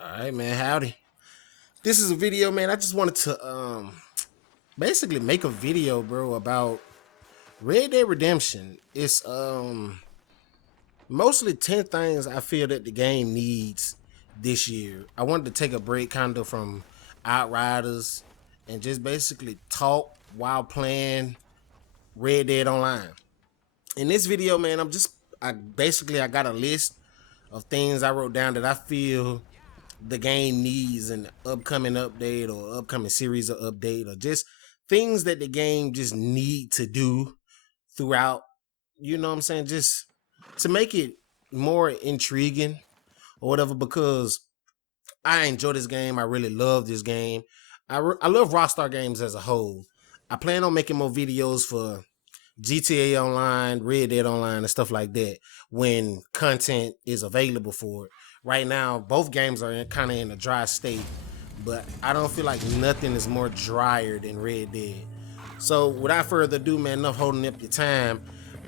Alright, man, howdy. This is a video, man. I just wanted to basically make a video, bro, about Red Dead Redemption. It's mostly 10 things I feel that the game needs this year. I wanted to take a break kind of from Outriders and just basically talk while playing Red Dead Online. In this video, man, I got a list of things I wrote down that I feel the game needs in the upcoming update or upcoming series of update, or just things that the game just need to do throughout, you know what I'm saying, just to make it more intriguing or whatever, because I enjoy this game. I really love this game. I love ROCKSTAR Games as a whole. I plan on making more videos for GTA Online, Red Dead Online, and stuff like that when content is available for it. Right now, both games are kind of in a dry state, but I don't feel like nothing is more drier than Red Dead. So without further ado, man, enough holding up your time.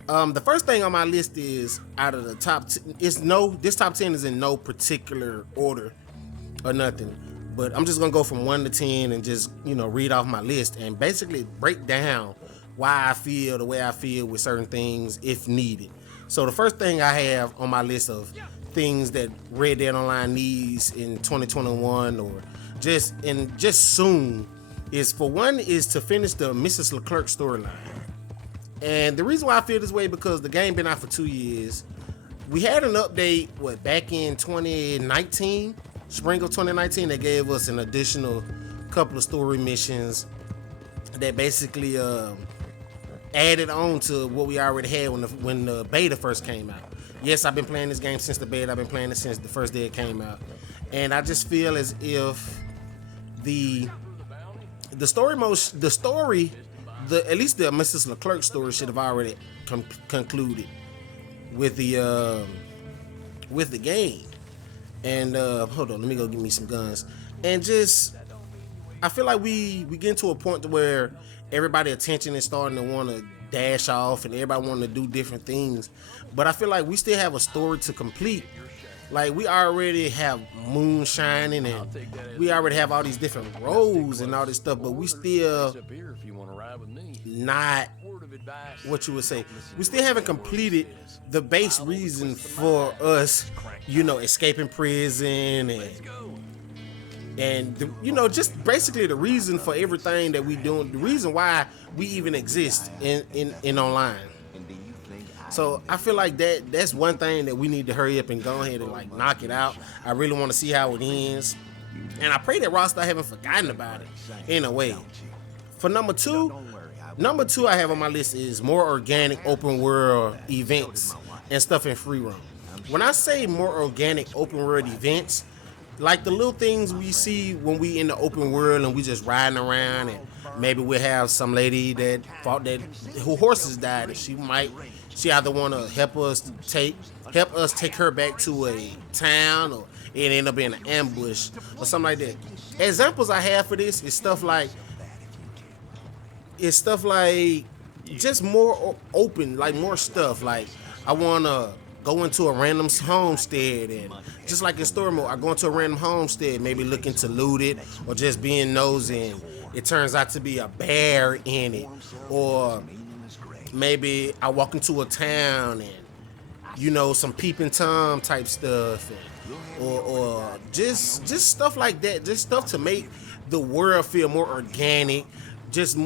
The first thing on my list is out of the top. This top 10 is in no particular order or nothing, but I'm just gonna go from 1 to 10 and just read off my list and basically break down why I feel the way I feel with certain things if needed. So the first thing I have on my list of things that Red Dead Online needs in 2021 or just soon is, for one, is to finish the Mrs. Leclerc storyline. And the reason why I feel this way, because the game been out for 2 years. We had an update back in 2019, spring of 2019, that gave us an additional couple of story missions that basically added on to what we already had when the beta first came out. Yes, I've been playing this game since the beta. I've been playing it since the first day it came out, and I just feel as if the story, at least the Mrs. Leclerc story, should have already concluded with the game. And hold on, let me go get me some guns. And just, I feel like we get to a point to where everybody's attention is starting to want to dash off and everybody wanting to do different things, but I feel like we still have a story to complete. Like, we already have moon shining and we already have all these different roads and all this stuff, but we still not, what you would say, we still haven't completed the base reason for us, escaping prison and just basically the reason for everything that we doing, the reason why we even exist in online. So I feel like that's one thing that we need to hurry up and go ahead and knock it out. I really want to see how it ends, and I pray that ROCKSTAR haven't forgotten about it in a way. For number two I have on my list is more organic open world events and stuff in free roam. When I say more organic open world events, like the little things we see when we in the open world and we just riding around, and maybe we'll have some lady that thought that her horses died, and she either want to help us take her back to a town, or it end up being an ambush or something like that. Examples I have for this is stuff like just more open, like more stuff. Like, I want to go into a random homestead, and just like in story mode, I go into a random homestead, maybe looking to loot it or just being nosy, and it turns out to be a bear in it. Or maybe I walk into a town and some peeping Tom type stuff, or just stuff like that, just stuff to make the world feel more organic, just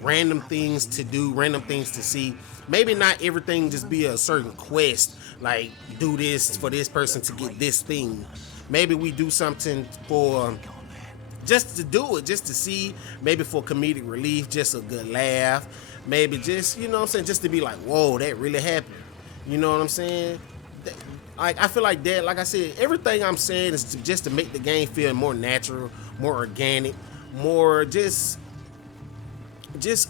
random things to do, random things to see. Maybe not everything just be a certain quest, like do this for this person to get this thing. Maybe we do something for just to do it, just to see, maybe for comedic relief, just a good laugh. Maybe just, just to be like, whoa, that really happened. You know what I'm saying? I feel like that, like I said, everything I'm saying is just to make the game feel more natural, more organic, more just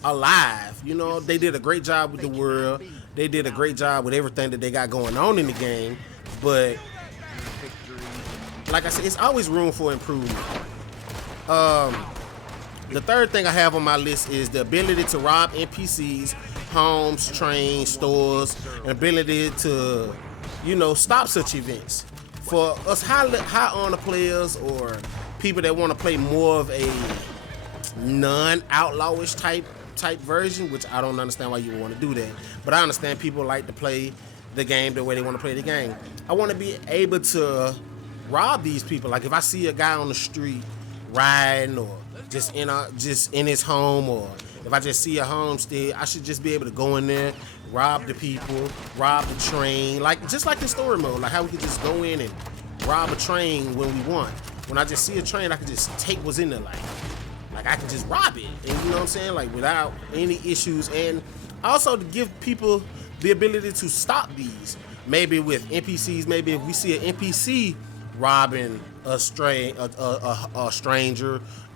alive. They did a great job with the world. They did a great job with everything that they got going on in the game. But like I said, it's always room for improvement. The third thing I have on my list is the ability to rob NPCs, homes, trains, stores, and ability to, stop such events. For us high honor players or people that want to play more of a non-outlawish type version, which I don't understand why you would want to do that, but I understand people like to play the game the way they want to play the game. I want to be able to rob these people. Like if I see a guy on the street riding, or just in his home, or if I just see a homestead, I should just be able to go in there, rob the people, rob the train, like just like the story mode, like how we could just go in and rob a train when we want. When I just see a train, I can just take what's in there, like I can just rob it, and you know what I'm saying, like without any issues. And also to give people the ability to stop these, maybe with NPCs. Maybe if we see an NPC robbing a stranger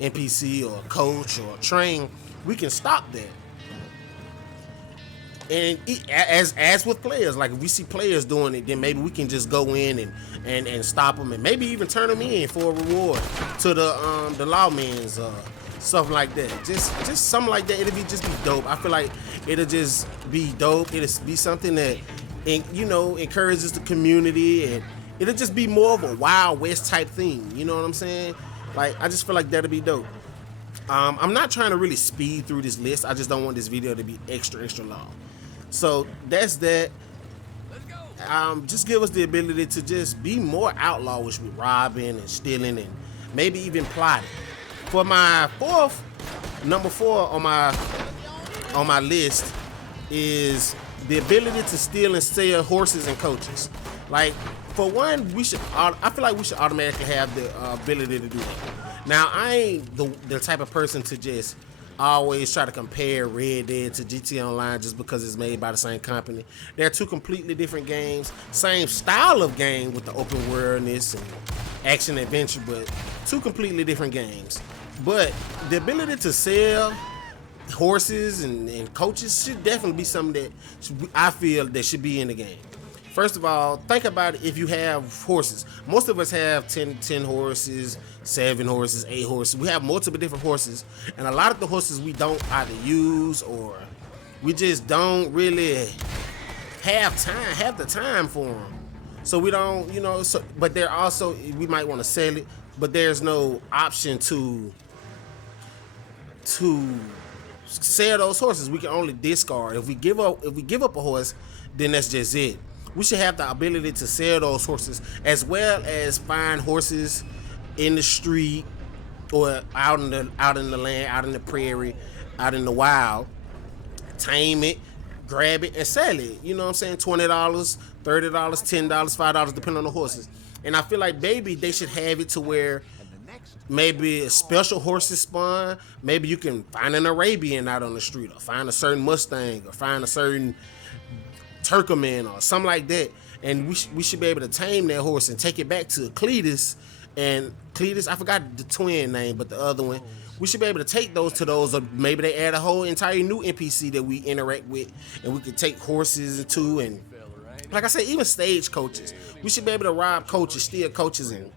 NPC, or a coach, or a train, we can stop that. And as with players, like if we see players doing it, then maybe we can just go in and stop them, and maybe even turn them in for a reward to the lawmen's, something like that. Just something like that. It'll just be dope. I feel like it'll just be dope. It'll be something that, you know, encourages the community, and it'll just be more of a Wild West type thing. You know what I'm saying? Like I just feel like that'll be dope. I'm not trying to really speed through this list. I just don't want this video to be extra long. So that's that. Just give us the ability to just be more outlawish with robbing and stealing, and maybe even plotting. For my number four on my list is the ability to steal and sell horses and coaches. Like for one, I feel like we should automatically have the ability to do that. Now I ain't the type of person to just always try to compare Red Dead to GTA Online just because it's made by the same company. They're two completely different games, same style of game with the open worldness and action adventure, but two completely different games. But the ability to sell horses and coaches should definitely be something that I feel that should be in the game. First of all, think about it. If you have horses, most of us have 10 horses, 7 horses, 8 horses. We have multiple different horses, and a lot of the horses we don't either use, or we just don't really have the time for them. So we don't, you know, but they're also, we might want to sell it, but there's no option to sell those horses. We can only discard. If we give up a horse, then that's just it. We should have the ability to sell those horses, as well as find horses in the street or out in the land, out in the prairie, out in the wild. Tame it, grab it, and sell it. You know what I'm saying? $20, $30, $10, $5, depending on the horses. And I feel like maybe they should have it to where maybe special horses spawn. Maybe you can find an Arabian out on the street, or find a certain Mustang, or find a certain Turkmen or something like that, and we should be able to tame that horse and take it back to Cletus. And Cletus, I forgot the twin name, but the other one, we should be able to take those to those, or maybe they add a whole entire new NPC that we interact with, and we can take horses to. And like I said, even stage coaches, we should be able to rob coaches, steal coaches, and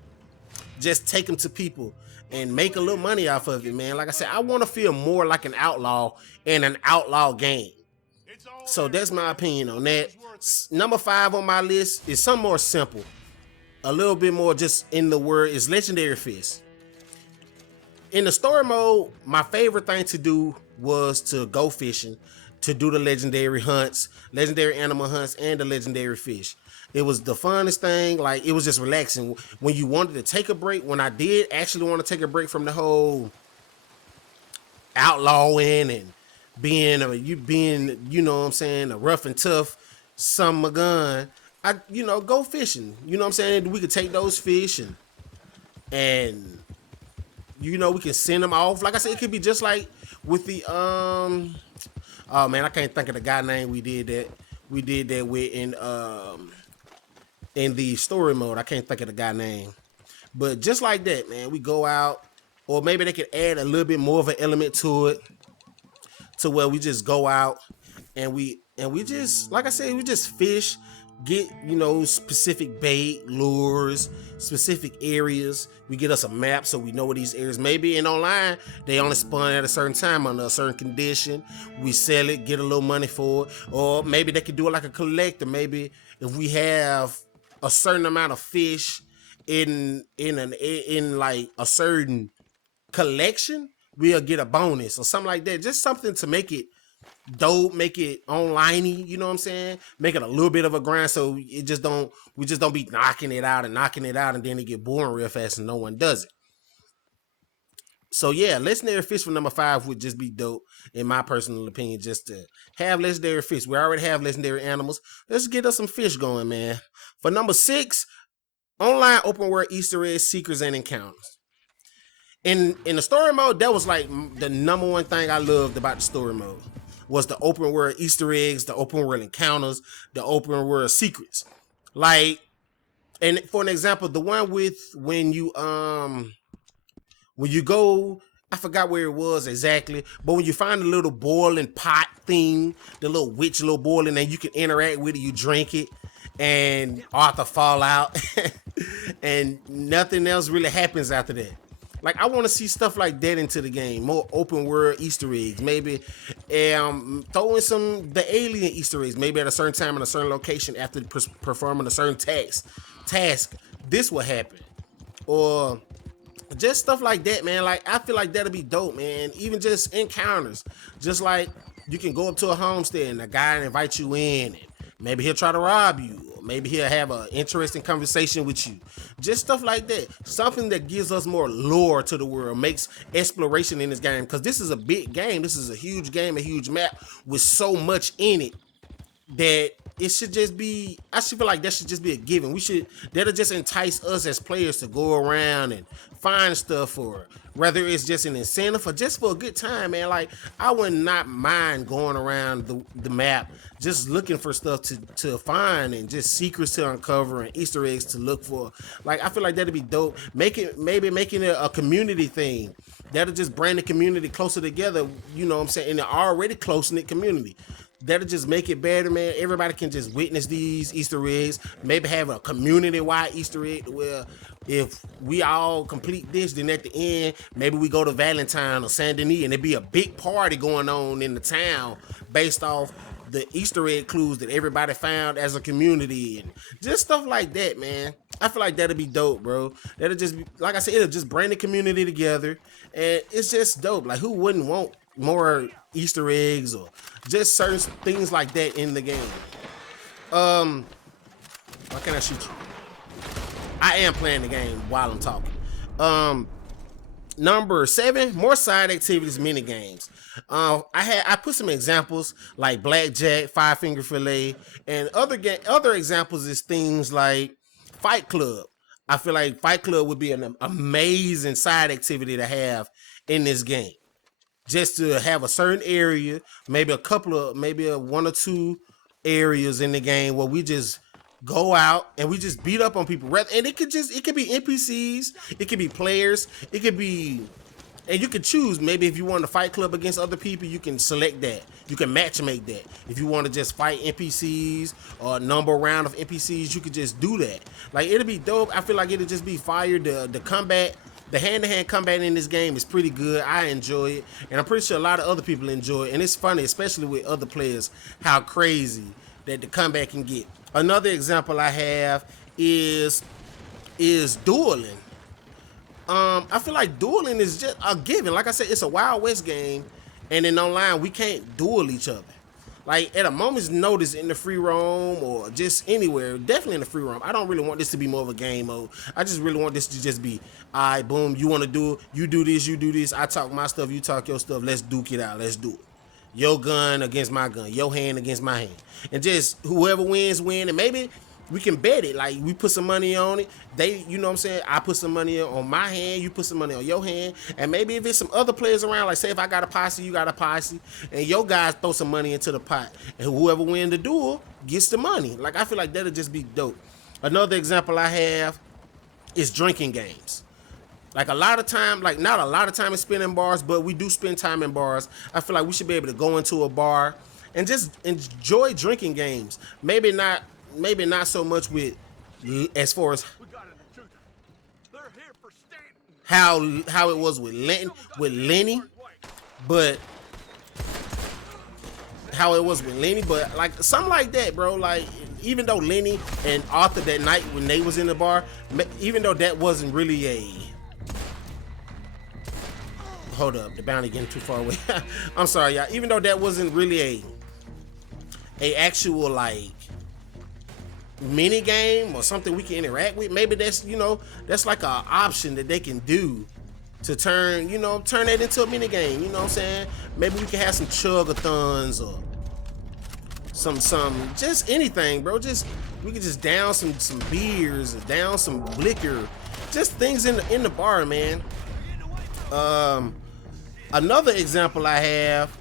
just take them to people and make a little money off of it, man. Like I said, I want to feel more like an outlaw in an outlaw game. So that's my opinion on that. Number 5 on my list is something more simple, a little bit more just in the word, is legendary fish. In the story mode, my favorite thing to do was to go fishing, to do the legendary hunts, legendary animal hunts, and the legendary fish. It was the funnest thing. Like, it was just relaxing. When you wanted to take a break, when I did actually want to take a break from the whole outlawing and being, you know what I'm saying, a rough and tough son of a gun, I go fishing. You know what I'm saying? We could take those fish and we can send them off. Like I said, it could be just like with the oh man, I can't think of the guy name we did that with in the story mode. I can't think of the guy name. But just like that, man, we go out, or maybe they could add a little bit more of an element to it, to where we just go out and we just, like I said, we just fish, get, specific bait, lures, specific areas. We get us a map so we know where these areas may be. And online, they only spawn at a certain time under a certain condition. We sell it, get a little money for it. Or maybe they could do it like a collector. Maybe if we have a certain amount of fish in like a certain collection, we'll get a bonus or something like that. Just something to make it dope, make it online-y, you know what I'm saying? Make it a little bit of a grind so we just don't be knocking it out and then it get boring real fast and no one does it. So yeah, legendary fish for number 5 would just be dope, in my personal opinion, just to have legendary fish. We already have legendary animals. Let's get us some fish going, man. For number 6, online open world Easter eggs, secrets, and encounters. In the story mode, that was like the number one thing I loved about the story mode, was the open world Easter eggs, the open world encounters, the open world secrets. Like, and for an example, the one with when you go, I forgot where it was exactly, but when you find the little boiling pot thing, the little witch little boiling, and you can interact with it, you drink it, and Arthur fall out, and nothing else really happens after that. Like, I want to see stuff like that into the game. More open world Easter eggs. Maybe throw in some the alien Easter eggs. Maybe at a certain time in a certain location after performing a certain task, this will happen. Or just stuff like that, man. Like, I feel like that'll be dope, man. Even just encounters. Just like you can go up to a homestead and a guy invites you in, and maybe he'll try to rob you, or maybe he'll have an interesting conversation with you. Just stuff like that. Something that gives us more lore to the world, makes exploration in this game. Because this is a big game. This is a huge game, a huge map with so much in it that it should just be, I should feel like that should just be a given. That'll just entice us as players to go around and find stuff, for whether it's just an incentive or just for a good time, man. Like, I would not mind going around the map just looking for stuff to find, and just secrets to uncover and Easter eggs to look for. Like, I feel like that'd be dope. Maybe making it a community thing. That'll just bring the community closer together, you know what I'm saying, in an already close-knit community. That'll just make it better, man. Everybody can just witness these Easter eggs. Maybe have a community-wide Easter egg where if we all complete this, then at the end, maybe we go to Valentine or Saint Denis, and there'd be a big party going on in the town based off the Easter egg clues that everybody found as a community, and just stuff like that, man. I feel like that'll be dope, bro. That'll just be, like I said, it'll just bring the community together, and it's just dope. Like, who wouldn't want more Easter eggs or just certain things like that in the game? Why can't I shoot you? I am playing the game while I'm talking. Number 7, more side activities, mini games. I put some examples like blackjack, 5-finger fillet, and other examples is things like Fight Club. I feel like Fight Club would be an amazing side activity to have in this game. Just to have a certain area, maybe one or two areas in the game where we just go out and we just beat up on people. And it could be NPCs, it could be players, it could be, and you can choose. Maybe if you want to fight club against other people, you can select that. You can match make that. If you want to just fight NPCs or a number round of NPCs, you could just do that. Like, it'll be dope. I feel like it'll just be fire. The combat, the hand-to-hand combat in this game is pretty good. I enjoy it, and I'm pretty sure a lot of other people enjoy it. And it's funny, especially with other players, how crazy that the combat can get. Another example I have is dueling. I feel like dueling is just a given. Like I said, it's a Wild West game, and in online we can't duel each other. Like, at a moment's notice in the free roam or just anywhere, definitely in the free roam. I don't really want this to be more of a game mode. I just really want this to just be, all right, boom, you want to do it, you do this, I talk my stuff, you talk your stuff, let's duke it out, let's do it. Your gun against my gun, your hand against my hand. And just whoever wins, win. And maybe we can bet it. Like, we put some money on it. You know what I'm saying? I put some money on my hand, you put some money on your hand. And maybe if it's some other players around, like say if I got a posse, you got a posse, and your guys throw some money into the pot, and whoever wins the duel gets the money. Like, I feel like that'll just be dope. Another example I have is drinking games. Like, not a lot of time in spending bars, but we do spend time in bars. I feel like we should be able to go into a bar and just enjoy drinking games. Maybe not so much with, as far as how it was with Lenny, but like something like that, bro. Like, even though Lenny and Arthur that night when they was in the bar, even though that wasn't really a, hold up, the bounty getting too far away. I'm sorry, y'all. Even though that wasn't really a actual like mini game or something we can interact with, maybe that's, you know, that's like an option that they can do to turn, you know, turn that into a mini game. You know what I'm saying? Maybe we can have some chug-a-thons or some just anything, bro. Just we could just down some beers, down some liquor, just things in the bar, man. Another example I have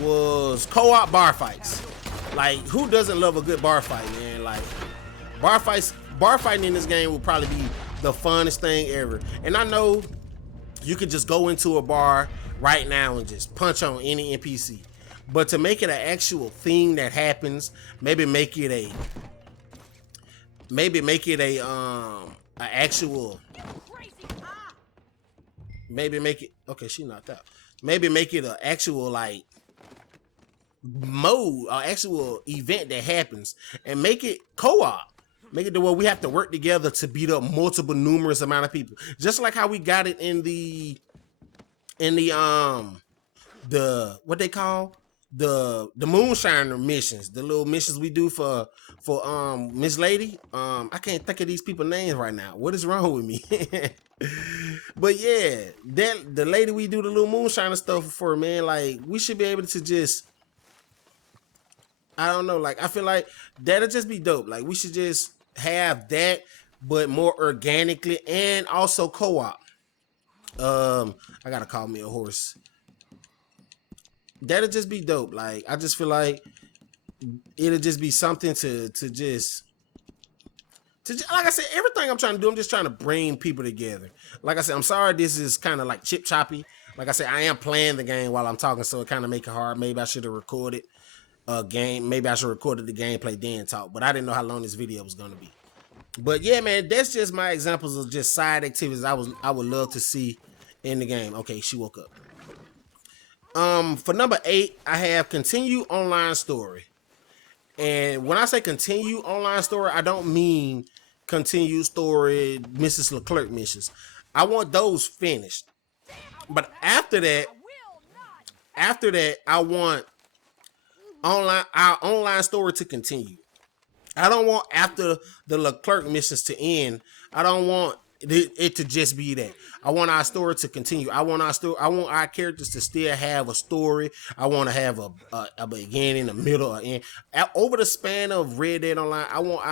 was co-op bar fights. Like, who doesn't love a good bar fight, man? Like, bar fighting in this game will probably be the funnest thing ever. And I know you could just go into a bar right now and just punch on any NPC. But to make it an actual thing that happens, maybe make it a actual, maybe make it, okay, she knocked out. Maybe make it an actual like mode, or actual event that happens, and make it co-op. Make it to where we have to work together to beat up numerous amount of people. Just like how we got it in the what they call the moonshiner missions, the little missions we do for Miss Lady. I can't think of these people's names right now. What is wrong with me? But yeah, that the lady we do the little moonshiner stuff for, man, like we should be able to just, I don't know, like I feel like that'll just be dope. Like we should just have that, but more organically and also co-op. I gotta call me a horse. That'll just be dope. Like I just feel like it'll just be something to just like I said, everything I'm trying to do, I'm just trying to bring people together. Like I said, I'm sorry this is kind of like chip choppy. Like I said, I am playing the game while I'm talking, so it kind of make it hard. Maybe I should have recorded a game. Maybe I should have recorded the gameplay then talk, but I didn't know how long this video was gonna be. But yeah, man, that's just my examples of just side activities I would love to see in the game. Okay, she woke up. For number 8, I have continue online story. And when I say continue online story, I don't mean continue story Mrs. Leclerc missions. I want those finished. But after that, I want our online story to continue. I don't want after the Leclerc missions to end. I don't want it to just be that. I want our story to continue. I want our characters to still have a story. I want to have a beginning, a middle, an end. Over the span of Red Dead Online, I want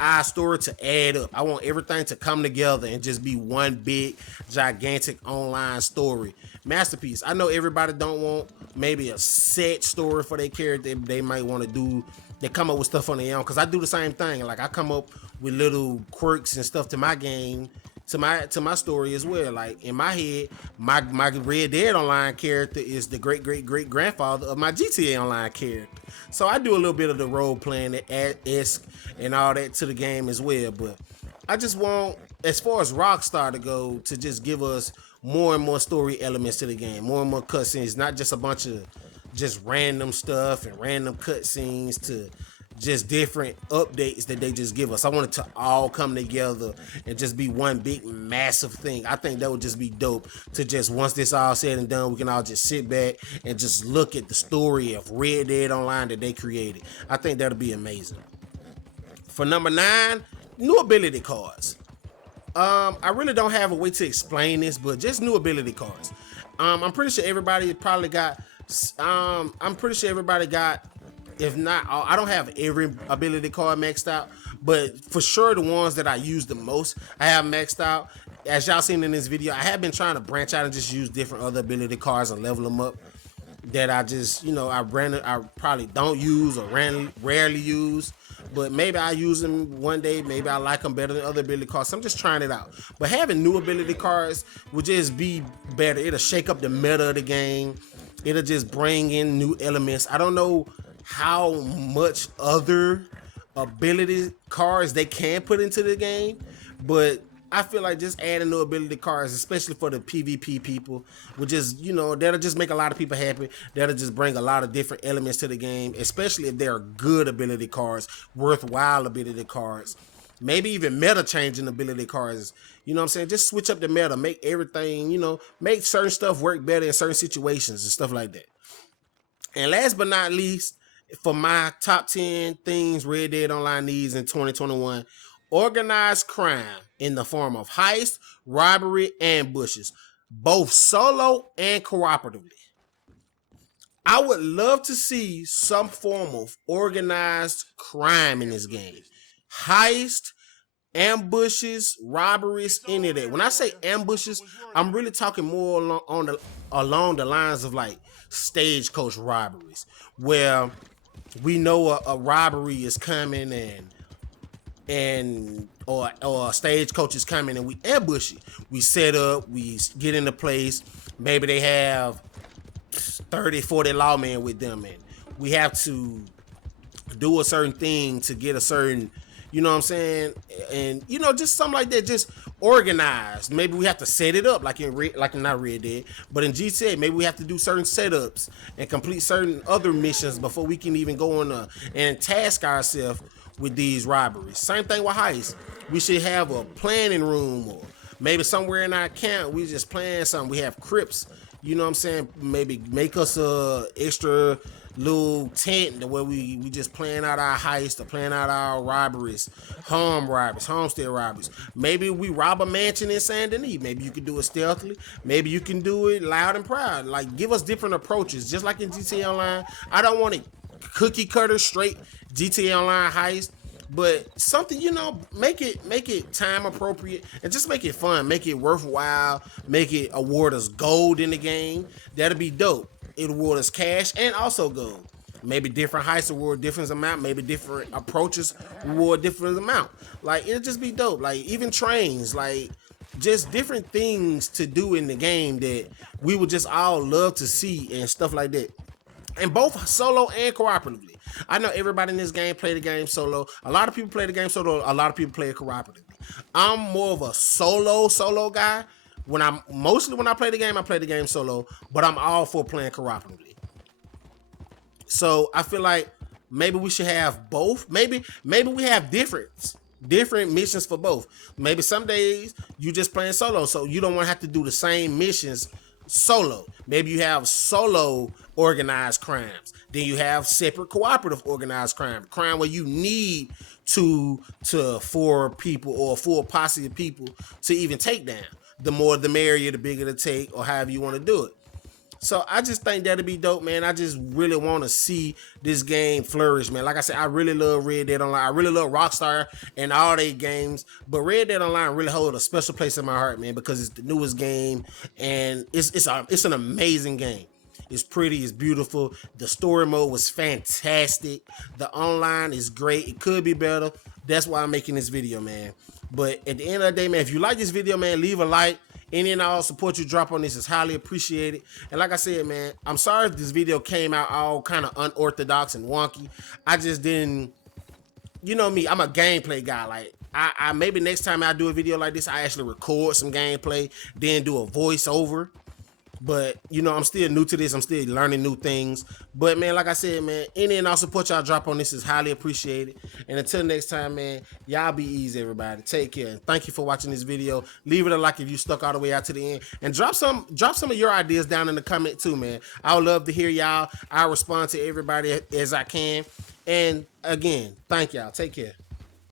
our story to add up. I want everything to come together and just be one big, gigantic online story. Masterpiece. I know everybody don't want maybe a set story for their character. They might want to do, they come up with stuff on their own, because I do the same thing. Like I come up with little quirks and stuff to my game, to my story as well. Like in my head, my Red Dead Online character is the great grandfather of my GTA Online character. So I do a little bit of the role playing esque and all that to the game as well. But I just want, as far as Rockstar to go, to just give us more and more story elements to the game, more and more cutscenes, not just a bunch of just random stuff and random cutscenes to just different updates that they just give us. I want it to all come together and just be one big massive thing. I think that would just be dope to just, once this all said and done, we can all just sit back and just look at the story of Red Dead Online that they created. I think that'll be amazing. For number 9, new ability cards. I really don't have a way to explain this, but just new ability cards. I'm pretty sure everybody probably got, if not, I don't have every ability card maxed out, but for sure the ones that I use the most, I have maxed out. As y'all seen in this video, I have been trying to branch out and just use different other ability cards and level them up that I just, I probably don't use or rarely use, but maybe I use them one day. Maybe I like them better than other ability cards. So I'm just trying it out. But having new ability cards would just be better. It'll shake up the meta of the game. It'll just bring in new elements. I don't know how much other ability cards they can put into the game, but I feel like just adding new ability cards, especially for the PvP people, would just, that'll just make a lot of people happy. That'll just bring a lot of different elements to the game, especially if they're good ability cards, worthwhile ability cards. Maybe even meta changing ability cards. You know what I'm saying? Just switch up the meta, make everything, make certain stuff work better in certain situations and stuff like that. And last but not least, for my top 10 things Red Dead Online needs in 2021, organized crime in the form of heist, robbery, ambushes, both solo and cooperatively. I would love to see some form of organized crime in this game. Heist, ambushes, robberies, any of that. When I say ambushes, I'm really talking more along the lines of like stagecoach robberies, where we know a robbery is coming or a stagecoach is coming and we ambush it. We set up, we get into place. Maybe they have 30, 40 lawmen with them, and we have to do a certain thing to get a certain, you know what I'm saying? And, just something like that, just organized. Maybe we have to set it up like in not Red Dead, but in GTA, maybe we have to do certain setups and complete certain other missions before we can even go on and task ourselves with these robberies. Same thing with heists. We should have a planning room, or maybe somewhere in our camp, we just plan something. We have crypts, you know what I'm saying? Maybe make us a extra little tent where we just plan out our heists or plan out our robberies, homestead robberies. Maybe we rob a mansion in Saint Denis. Maybe you can do it stealthily. Maybe you can do it loud and proud. Like, give us different approaches, just like in GTA Online. I don't want it cookie cutter straight GTA Online heist, but something, make it time appropriate and just make it fun, make it worthwhile, make it award us gold in the game. That'll be dope. It award us cash and also gold. Maybe different heists award different amount. Maybe different approaches reward different amount. Like, it'll just be dope. Like, even trains, like, just different things to do in the game that we would just all love to see and stuff like that. And both solo and cooperatively. I know everybody in this game play the game solo. A lot of people play the game solo. A lot of people play it cooperatively. I'm more of a solo guy. When I play the game, I play the game solo, but I'm all for playing cooperatively. So I feel like maybe we should have both. Maybe we have different missions for both. Maybe some days you just playing solo, so you don't want to have to do the same missions solo. Maybe you have solo organized crimes. Then you have separate cooperative organized crime where you need to 4 people or a full posse of people to even take down. The more the merrier, the bigger the take, or however you want to do it. So I just think that'd be dope, man. I just really want to see this game flourish, man. Like I said, I really love Red Dead Online. I really love Rockstar and all their games, but Red Dead Online really holds a special place in my heart, man, because it's the newest game and it's an amazing game. It's pretty, it's beautiful. The story mode was fantastic. The online is great. It could be better. That's why I'm making this video, man. But at the end of the day, man, if you like this video, man, leave a like. Any and all support you drop on this is highly appreciated. And like I said, man, I'm sorry if this video came out all kind of unorthodox and wonky. I just didn't, you know me, I'm a gameplay guy. Like, I maybe next time I do a video like this, I actually record some gameplay, then do a voiceover. But, I'm still new to this. I'm still learning new things. But, man, like I said, man, any and all support y'all drop on this is highly appreciated. And until next time, man, y'all be easy, everybody. Take care. And thank you for watching this video. Leave it a like if you stuck all the way out to the end. And drop some of your ideas down in the comment, too, man. I would love to hear y'all. I'll respond to everybody as I can. And, again, thank y'all. Take care.